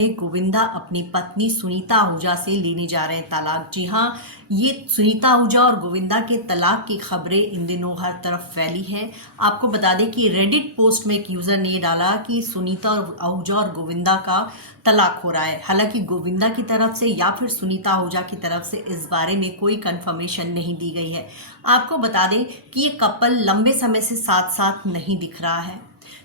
गोविंदा अपनी पत्नी सुनीता आहूजा से लेने जा रहे हैं तलाक। जी हाँ, ये सुनीता आहूजा और गोविंदा के तलाक की खबरें इन दिनों हर तरफ फैली हैं। आपको बता दें कि रेडिट पोस्ट में एक यूज़र ने ये डाला कि सुनीता और आहूजा और गोविंदा का तलाक हो रहा है। हालांकि गोविंदा की तरफ से या फिर सुनीता आहूजा की तरफ से इस बारे में कोई कंफर्मेशन नहीं दी गई है। आपको बता दें कि ये कपल लंबे समय से साथ साथ नहीं दिख रहा है।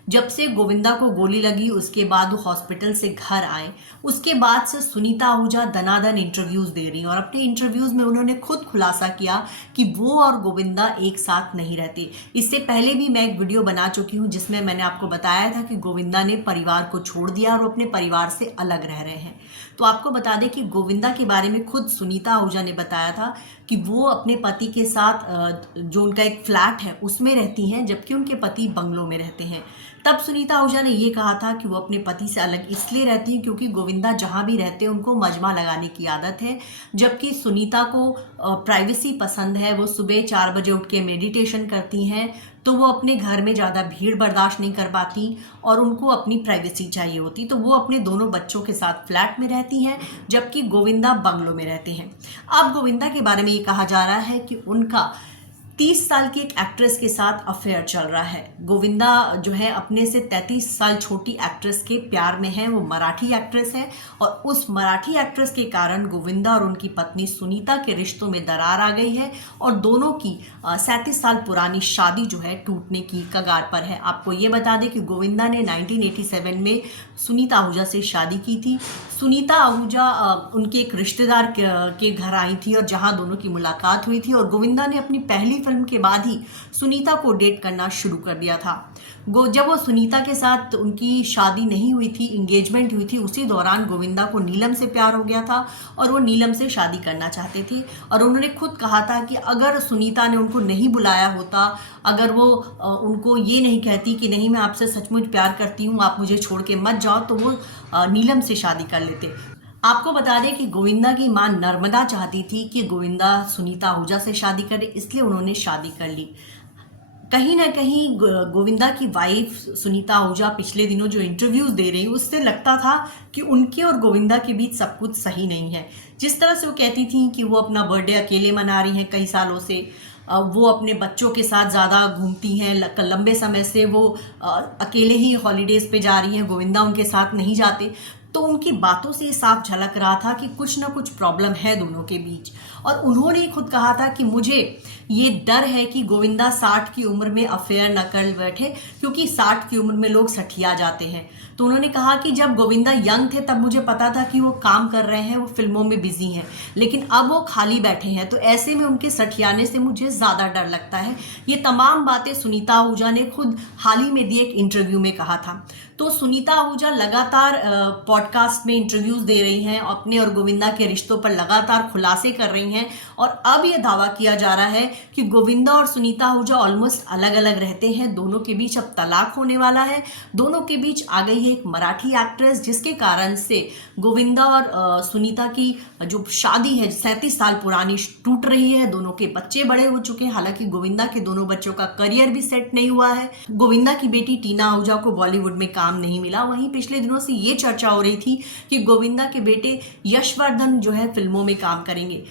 जब से गोविंदा को गोली लगी उसके बाद वो हॉस्पिटल से घर आए, उसके बाद से सुनीता आहूजा दनादन इंटरव्यूज़ दे रही हैं और अपने इंटरव्यूज़ में उन्होंने खुद खुलासा किया कि वो और गोविंदा एक साथ नहीं रहते। इससे पहले भी मैं एक वीडियो बना चुकी हूँ जिसमें मैंने आपको बताया था कि गोविंदा ने परिवार को छोड़ दिया और वो अपने परिवार से अलग रह रहे हैं। तो आपको बता दें कि गोविंदा के बारे में खुद सुनीता आहूजा ने बताया था कि वो अपने पति के साथ जो उनका एक फ्लैट है उसमें रहती हैं, जबकि उनके पति बंगलों में रहते हैं। तब सुनीता आहूजा ने ये कहा था कि वो अपने पति से अलग इसलिए रहती हैं क्योंकि गोविंदा जहाँ भी रहते हैं उनको मजमा लगाने की आदत है, जबकि सुनीता को प्राइवेसी पसंद है। वो सुबह 4 बजे उठ के मेडिटेशन करती हैं, तो वो अपने घर में ज़्यादा भीड़ बर्दाश्त नहीं कर पाती और उनको अपनी प्राइवेसी चाहिए होती, तो वो अपने दोनों बच्चों के साथ फ्लैट में रहती हैं, जबकि गोविंदा बंगलों में रहते हैं। अब गोविंदा के बारे में ये कहा जा रहा है कि उनका 30 साल की एक एक्ट्रेस के साथ अफेयर चल रहा है। गोविंदा जो है अपने से 33 साल छोटी एक्ट्रेस के प्यार में है। वो मराठी एक्ट्रेस है और उस मराठी एक्ट्रेस के कारण गोविंदा और उनकी पत्नी सुनीता के रिश्तों में दरार आ गई है और दोनों की 37 साल पुरानी शादी जो है टूटने की कगार पर है। आपको ये बता दें कि गोविंदा ने 1987 में सुनीता आहूजा से शादी की थी। सुनीता आहूजा उनके एक रिश्तेदार के घर आई थी और जहां दोनों की मुलाकात हुई थी और गोविंदा ने अपनी पहली फिल्म के बाद ही सुनीता को डेट करना शुरू कर दिया था। जब वो सुनीता के साथ उनकी शादी नहीं हुई थी, इंगेजमेंट हुई थी, उसी दौरान गोविंदा को नीलम से प्यार हो गया था और वो नीलम से शादी करना चाहते थे। और उन्होंने खुद कहा था कि अगर सुनीता ने उनको नहीं बुलाया होता, अगर वो उनको ये नहीं कहती कि नहीं मैं आपसे सचमुच प्यार करती हूँ, आप मुझे छोड़ के मत जाओ, तो वो नीलम से शादी कर लेते। आपको बता दें कि गोविंदा की मां नर्मदा चाहती थी कि गोविंदा सुनीता आहूजा से शादी करे, इसलिए उन्होंने शादी कर ली। कहीं ना कहीं गोविंदा की वाइफ सुनीता आहूजा पिछले दिनों जो इंटरव्यूज दे रही, उससे लगता था कि उनके और गोविंदा के बीच सब कुछ सही नहीं है। जिस तरह से वो कहती थी कि वो अपना बर्थडे अकेले मना रही हैं कई सालों से, वो अपने बच्चों के साथ ज़्यादा घूमती हैं, लंबे समय से वो अकेले ही हॉलीडेज़ पे जा रही हैं, गोविंदा उनके साथ नहीं जाते। तो उनकी बातों से साफ झलक रहा था कि कुछ ना कुछ प्रॉब्लम है दोनों के बीच। और उन्होंने खुद कहा था कि मुझे ये डर है कि गोविंदा 60 की उम्र में अफेयर न कर बैठे, क्योंकि 60 की उम्र में लोग सठिया जाते हैं। तो उन्होंने कहा कि जब गोविंदा यंग थे तब मुझे पता था कि वो काम कर रहे हैं, वो फिल्मों में बिजी हैं, लेकिन अब वो खाली बैठे हैं, तो ऐसे में उनके सठियाने से मुझे ज़्यादा डर लगता है। ये तमाम बातें सुनीता आहूजा ने खुद हाल ही में दिए एक इंटरव्यू में कहा था। तो सुनीता आहूजा लगातार पॉडकास्ट में इंटरव्यूज दे रही हैं, अपने और गोविंदा के रिश्तों पर लगातार खुलासे कर रही हैं और अब ये दावा किया जा रहा है कि गोविंदा और सुनीता आहूजा ऑलमोस्ट अलग अलग रहते हैं। दोनों के बीच अब तलाक होने वाला है। दोनों के बीच आ गई है एक मराठी एक्ट्रेस, जिसके कारण से गोविंदा और सुनीता की जो शादी है 37 साल पुरानी टूट रही है। दोनों के बच्चे बड़े हो चुके हैं, हालांकि गोविंदा के दोनों बच्चों का करियर भी सेट नहीं हुआ है। गोविंदा की बेटी टीना आहूजा को बॉलीवुड में काम नहीं मिला। वहीं पिछले दिनों से ये चर्चा हो रही थी कि गोविंदा के बेटे यशवर्धन जो है फिल्मों में काम करेंगे।